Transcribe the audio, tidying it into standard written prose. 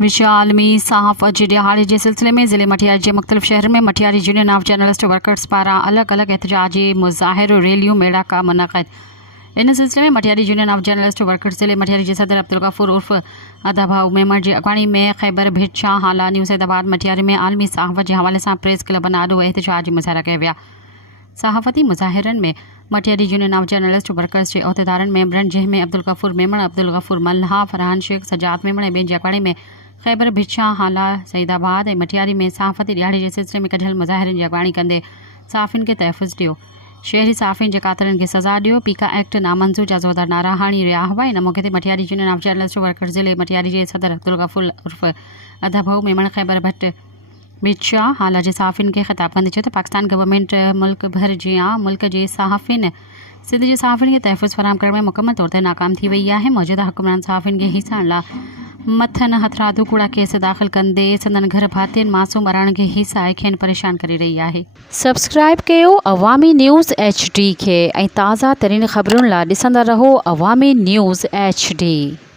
विश्व आलमी सहाफ़त दिहाड़े के सिलसिले में ज़िले मटियारी के मुख्तलिफ़ शहर में Matiari union of journalist workers पारा अलग अलग एहतजाजी मुज़ाहिर रैलियों मेला का मुनक़िद। इन सिलसिले में Matiari union of journalist workers ज़िले मटियारी के सदर अब्दुल गफूर उर्फ अदाभाऊ मेमण की अगवानी में खैबर भिटशा हाला न्यूज़ हैदराबाद मटियारी में आलमी सहाफ़त के हवाले से प्रेस क्लब नाडो एहतजाजी मुज़ाहिरा कया विया। सहाफ़ती मुज़ाहिरनि में Matiari union of journalist workers के उहदेदारनि मेंबरनि जंहिंमें अब्दुल गफूर मेमण, अब्दुल गफूर मल्हा, फरहान शेख, सजाद मेमण ऐं ॿियनि जी अगवानी में खैबर भिटशा हाला सईदाबाद ऐं मटियारी में सहाफ़ती दिहाड़े के सिलसिले में कढियल मुज़ाहिरनि की अगवानी कंदे सहाफ़ियुनि खे तहफ़्फ़ुज़ ॾियो, शहरी सहाफ़ियुनि के कातिलनि खे सज़ा ॾियो, पीका एक्ट नामंज़ूर जा ज़ोरदार नारा हणी रहिया हुआ। इन मौके ते Matiari union of journalist workers ज़िले मटियारी के सदर अब्दुल गफूर उर्फ अदाभाऊ मेमण खैबर भिटशा हाला के सहाफ़ियुनि खे ख़िताब कंदे चयो त पाकिस्तान गवर्नमेंट मुल्क भर जियां मुल्क के सहाफ़ियुनि सिंध के सहाफ़ियुनि खे तहफ़्फ़ुज़ फराहम करण में मुकम्मल तौर ते नाकाम थी वई आहे। मौजूदा हुक्मरान सहाफ़ियुनि खे हीसण लाइ मथन हथरादू कूड़ा केस दाख़िल कंदे संदन घर भातियुनि मासूम अराण खे हीसा ऐं खेनि परेशान करे रही आहे। सब्सक्राइब कयो अवामी न्यूज़ HD खे ऐं ताज़ा तरीन ख़बरुनि लाइ ॾिसंदा रहो अवामी न्यूज़ HD।